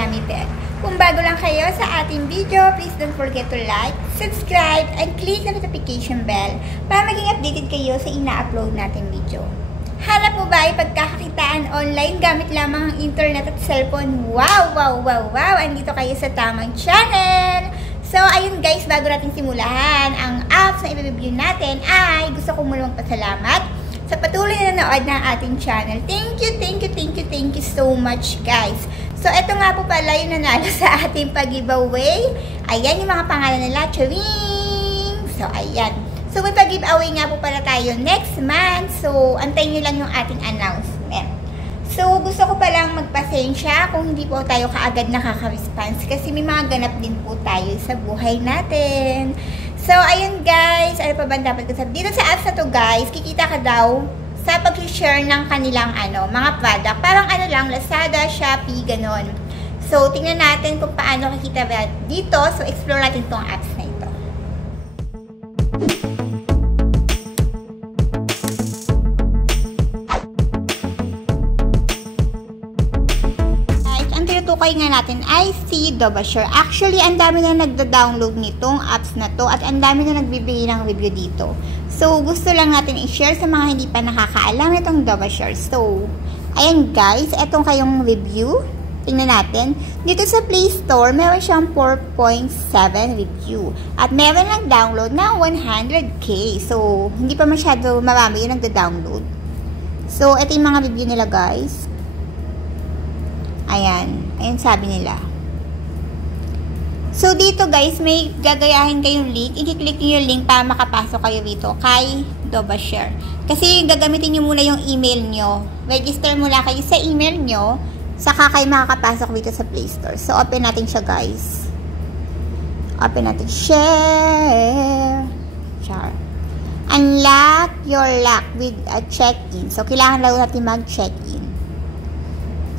Yummy Bell. Kung bago lang kayo sa ating video, please don't forget to like, subscribe, and click the notification bell para maging updated kayo sa ina-upload natin video. Hanap mo ba ay pagkakakitaan online gamit lamang ang internet at cellphone? Wow, wow, wow, wow! Andito kayo sa tamang channel! So, ayun guys, bago natin simulan ang apps na i-review natin ay gusto ko munang pasalamat sa patuloy na nanood ng ating channel. Thank you so much guys! So, ito nga po pala yung nanalo sa ating pag-giveaway. Ayan yung mga pangalan nila. Charing! So, ayan. So, may pag-giveaway nga po pala tayo next month. So, antayin nyo lang yung ating announcement. So, gusto ko palang magpasensya kung hindi po tayo kaagad nakaka-response kasi may mga ganap din po tayo sa buhay natin. So, ayun guys. Ano pa ba dapat ko sabihin? Dito sa apps na to guys, kikita ka daw sa pag-share ng kanilang mga product. Parang lang, Lazada, Shopee, ganon. So, tingnan natin kung paano kikita dito. So, explore natin tong apps na ito. Guys, ang tinutukoy nga natin ay si Dobasure. Actually, ang dami na nagda-download nitong apps na to at ang dami na nagbibigay ng review dito. So, gusto lang natin i-share sa mga hindi pa nakakaalam itong Dobasure. So, ayan guys, etong kayong review. Tingnan natin. Dito sa Play Store, meron siyang 4.7 review. At meron lang download na 100k. So, hindi pa masyado marami yung nagda-download. So, ito yung mga review nila guys. Ayan. Ayan sabi nila. So, dito guys, may gagayahin kayong link. I-click nyo yung link para makapasok kayo dito kay Dobasure. Kasi gagamitin nyo muna yung email nyo. Register muna kayo sa email nyo. Saka kayo makakapasok dito sa Play Store. So, open natin siya guys. Open natin. Share. Unlock your lock with a check-in. So, kailangan lang natin mag-check-in.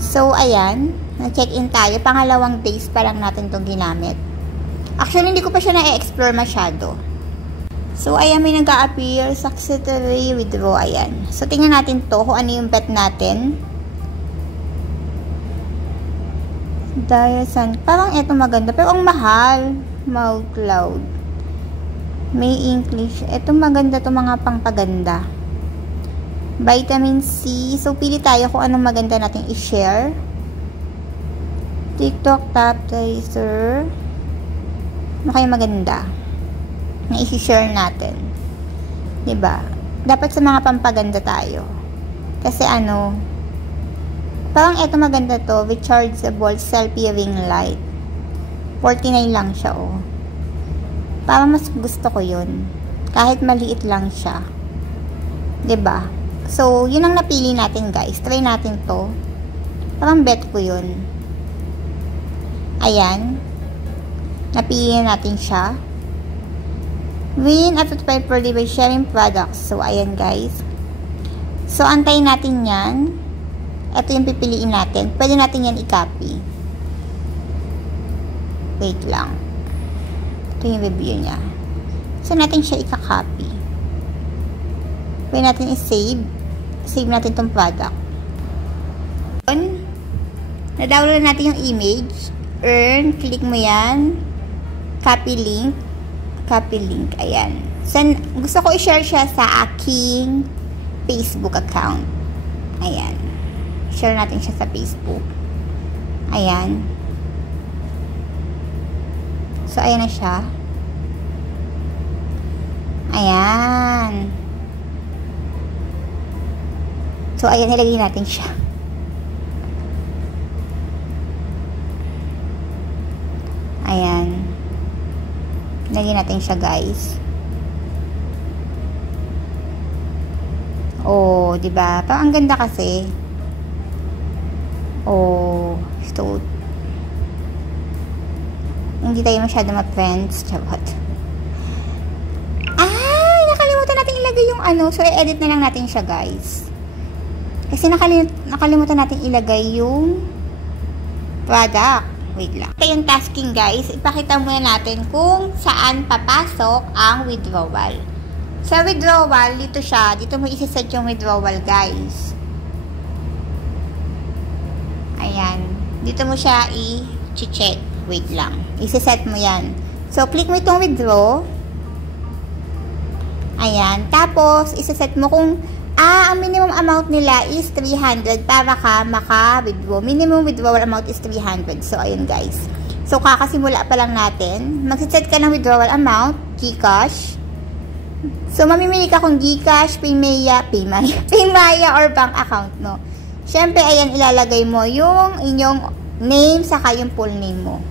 So, ayan. Na-check-in tayo. Pangalawang days pa lang natin itong ginamit. Actually, hindi ko pa siya na-explore masyado. So, ayan, may nag-a-appear. Successfully withdraw. Ayan. So, tingnan natin to kung ano yung bet natin. Diasan. Parang eto maganda. Pero ang mahal. Mouth Cloud. May English. Eto maganda to mga pangpaganda. Vitamin C. So, pili tayo kung anong maganda natin i-share. TikTok Top Tracer. Ano kayo maganda na i-share natin? Diba? Dapat sa mga pampaganda tayo. Kasi parang eto maganda to. Rechargeable selfie ring light. 49 lang siya, oh. Parang mas gusto ko yun. Kahit maliit lang siya. Diba? So, yun ang napili natin, guys. Try natin to. Parang bet ko yun. Ayan. Napili natin siya. Win at 25 per day by sharing products. So, ayan, guys. So, antayin natin yan. Ito yung pipiliin natin. Pwede natin yan i-copy. Wait lang. Ito yung review niya. So, natin siya i-copy. Pwede natin i-save. Save natin tong product. Na-download natin yung image. Earn. Click mo yan. Copy link. Copy link. Ayan. So, gusto ko i-share siya sa aking Facebook account. Ayan. Share natin siya sa Facebook. Ayan. So, ayan na siya. Ayan. So, ayan, nilagay natin siya. Ayan. Nilagay natin siya, guys. Oh, diba? Parang ang ganda kasi. Oh, so, hindi tayo masyado ma-friends. Chabot. Ay, nakalimutan natin ilagay yung So, i-edit na lang natin siya, guys. Kasi nakalimutan natin ilagay yung product. Wait lang. Ito yung tasking guys. Ipakita muna natin kung saan papasok ang withdrawal. Sa withdrawal, dito siya. Dito mo isiset yung withdrawal guys. Ayan. dito mo siya i-check. Wait lang. Isa-set mo yan. So, click mo itong withdraw. Ayan. Tapos, isa-set mo kung ang minimum amount nila is 300 para ka maka-withdraw. Minimum withdrawal amount is 300. So, ayun guys. So, kakasimula pa lang natin. Mag-set ka ng withdrawal amount, GCash. So, mamimili ka kung GCash, Paymaya, or bank account, no? Siyempre, ayan, ilalagay mo yung inyong name, saka yung full name mo.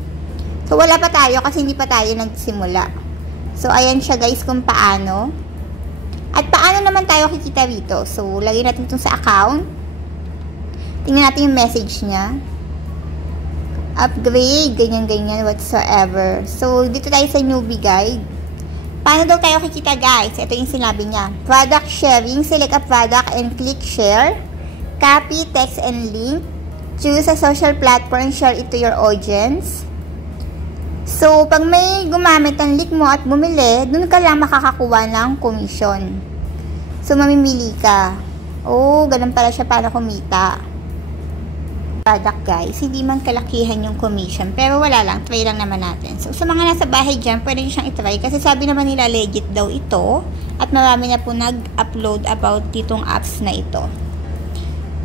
So, wala pa tayo kasi hindi pa tayo nagsimula. So, ayan siya guys kung paano. At paano naman tayo kikita rito? So, lagay natin itong sa account. Tingnan natin yung message niya. Upgrade, ganyan-ganyan, whatsoever. So, dito tayo sa newbie guide. Paano daw tayo kikita guys? Ito yung sinabi niya. Product sharing. Select a product and click share. Copy, text, and link. Choose a social platform. Share it to your audience. So, pag may gumamit ng link mo at bumili, dun ka lang makakakuha ng commission. So, mamimili ka. Oh, ganun pala siya para kumita. Product guys, hindi man kalakihan yung commission. Pero wala lang, try lang naman natin. So, sa mga nasa bahay dyan, pwede nyo siyang itry. Kasi sabi naman nila legit daw ito. At marami na po nag-upload about ditong apps na ito.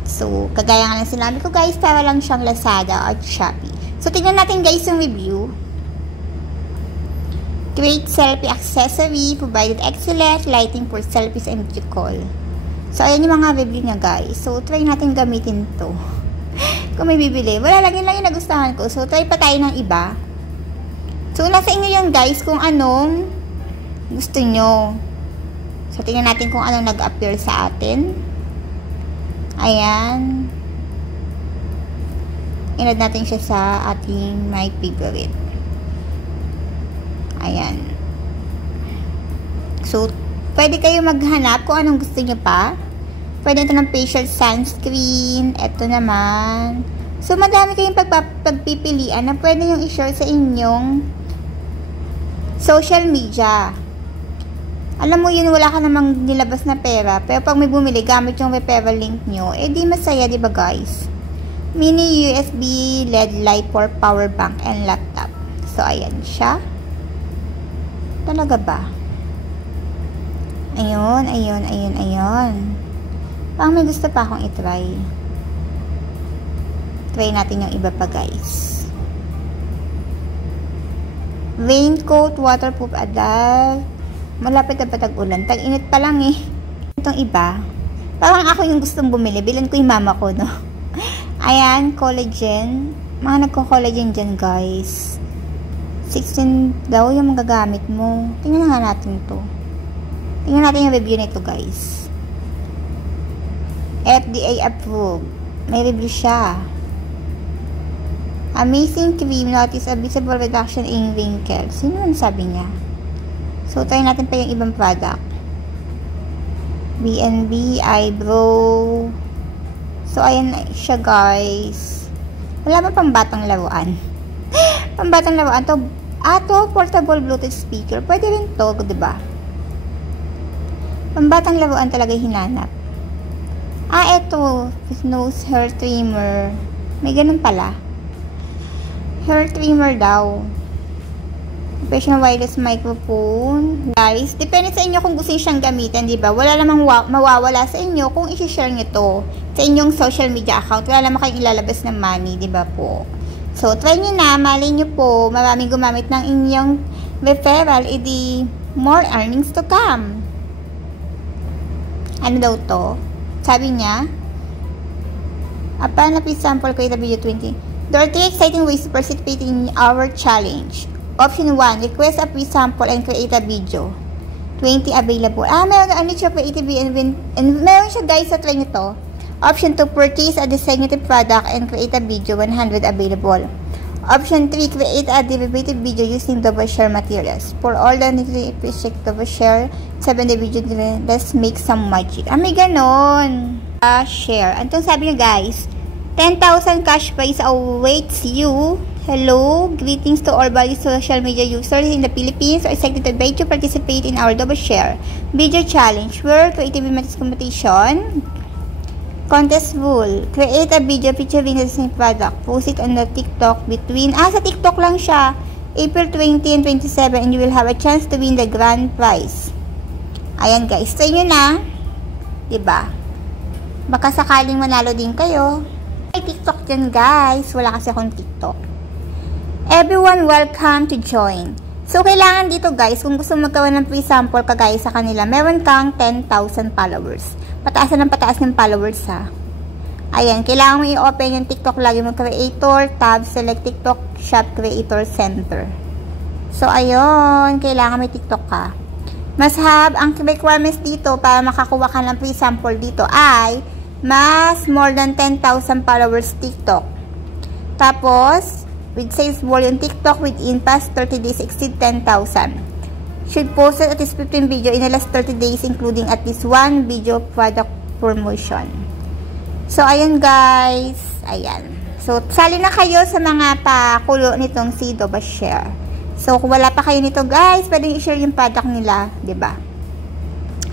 So, kagaya nga lang sinabi ko guys, para lang siyang Lazada at Shopee. So, tingnan natin guys yung review. Great selfie accessory, provided excellent lighting for selfies and video call. So, ayan yung mga review niya guys. So, try natin gamitin to. Kung may bibili. Wala lang, yun lang yung nagustuhan ko. So, try pa tayo ng iba. So, nasa inyo yan guys kung anong gusto nyo. So, tingnan natin kung anong nag-appear sa atin. Ayan. Inad natin siya sa ating my favorite. Ayan. So, pwede kayo maghanap kung anong gusto nyo pa. Pwede ito ng facial sunscreen. Ito naman. So, madami kayong pagpipilian na pwede nyo i-share sa inyong social media. Alam mo yun, wala ka namang nilabas na pera. Pero pag may bumili, gamit yung referral link nyo, eh di masaya, diba guys? Mini USB LED light for power bank and laptop. So, ayan siya. Talaga ba? Ayun, ayun, ayun, ayun. Parang may gusto pa akong itry. Try natin yung iba pa guys. Raincoat, waterproof adult. Malapit na patag-ulan. Tag-init pa lang eh. Itong iba. Parang ako yung gustong bumili. Bilan ko yung mama ko, no? Ayan, collagen. Mga nagko-collagen dyan guys. 16 daw yung magagamit mo. Tingnan nga natin to. Tingnan natin yung review nito guys. FDA approved. May review siya. Amazing cream. Notice a visible reduction in wrinkles. Sino man sabi niya? So, try natin pa yung ibang product. B&B eyebrow. So, ayan siya guys. Wala ba pang batang laruan? Pambatang laruan to. To portable Bluetooth speaker. Pwede rin to, diba? Pambatang laruan talaga hinanap. Ito. Nose hair trimmer. May ganun pala. Hair trimmer daw. Professional wireless microphone. Guys, depende sa inyo kung gusto nyo siyang gamitin, diba? Wala namang mawawala sa inyo kung i-share nyo to sa inyong social media account. Wala naman kayong ilalabas ng money, diba po? So, try nyo na. Malay nyo po, maraming gumamit ng inyong referral, edi more earnings to come. Ano daw to? Sabi niya, upon a free sample, create a video 20. There are 3 exciting ways to participate in our challenge. Option 1, request a free sample and create a video. 20 available. Meron ano siya creative and meron siya guys sa try nyo to. Option 2, purchase a designated product and create a video, 100 available. Option 3, create a derivative video using DoubleShare materials. For all the necessary, please check DoubleShare 7-day video. Let's make some magic. May ganon. Share. Antong sabi nyo guys, 10,000 cash prize awaits you. Hello, greetings to all body social media users in the Philippines. Are excited to participate in our DoubleShare video challenge where creative images competition. Contest rule. Create a video featuring the same product. Post it on the TikTok between, sa TikTok lang siya, April 20 and 27, and you will have a chance to win the grand prize. Ayan guys, try nyo na. Diba? Baka sakaling manalo din kayo. May TikTok dyan guys. Wala kasi akong TikTok. Everyone welcome to join. So, kailangan dito guys, kung gusto magkaroon ng free sample kagaya sa kanila, meron kang 10,000 followers. Pataasan ng pataas ng followers ha. Ayan, kailangan mo i-open yung TikTok lagi mo creator, tab, select TikTok, shop creator center. So, ayun, kailangan may TikTok ka. Must have, ang requirements dito para makakuha ka ng free sample dito ay mas more than 10,000 followers TikTok. Tapos, with sales volume TikTok within past 30 days exceed 10,000. Should post at least 15 video in the last 30 days including at least 1 video product promotion. So, ayan guys. Ayan. So, sali na kayo sa mga pakulo nitong si Doba Share. So, kung wala pa kayo nito guys, pwedeng i-share yung product nila. Diba?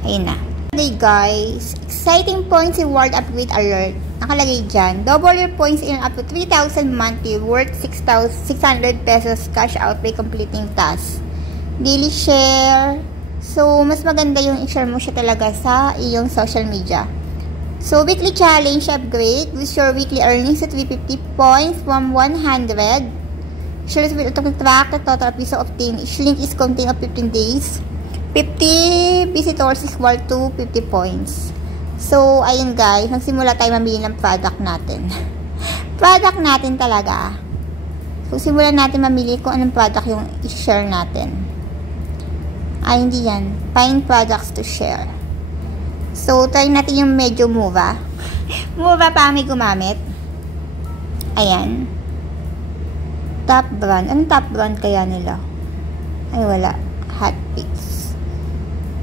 Ayan na. Okay guys. Exciting points reward upgrade alert. Nakalagay dyan. Double your points in up to 3,000 monthly worth 600 pesos cash out by completing tasks. Daily share. So, mas maganda yung i-share mo siya talaga sa iyong social media. So, weekly challenge upgrade. Boost your weekly earnings at 350 points from 100. Shares will automatically track the total piece obtained. Each link is contained of 15 days. 50 visitors is equal to 50 points. So, ayun guys. Nagsimula tayo mamili ng product natin. Product natin talaga. So, simulan natin mamili kung anong product yung i-share natin. Ay, hindi yan. Find products to share. So, try natin yung medyo mura. Mura pa kami gumamit. Ayan. Top brand. Anong top brand kaya nila? Ay, wala. Hot picks.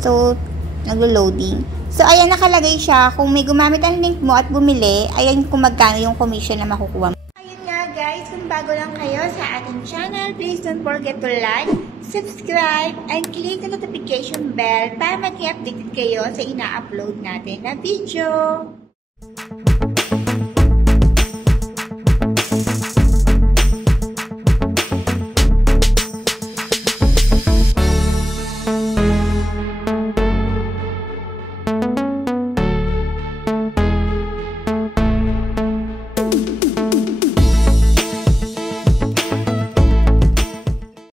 So, naglo-loading. So, ayan, nakalagay siya. Kung may gumamit ang link mo at bumili, ayan kung magkano yung commission na makukuha mo. Ayun nga, guys. Kung bago lang kayo sa ating channel, please don't forget to like, subscribe, and click the notification bell para maging updated kayo sa ina-upload natin na video.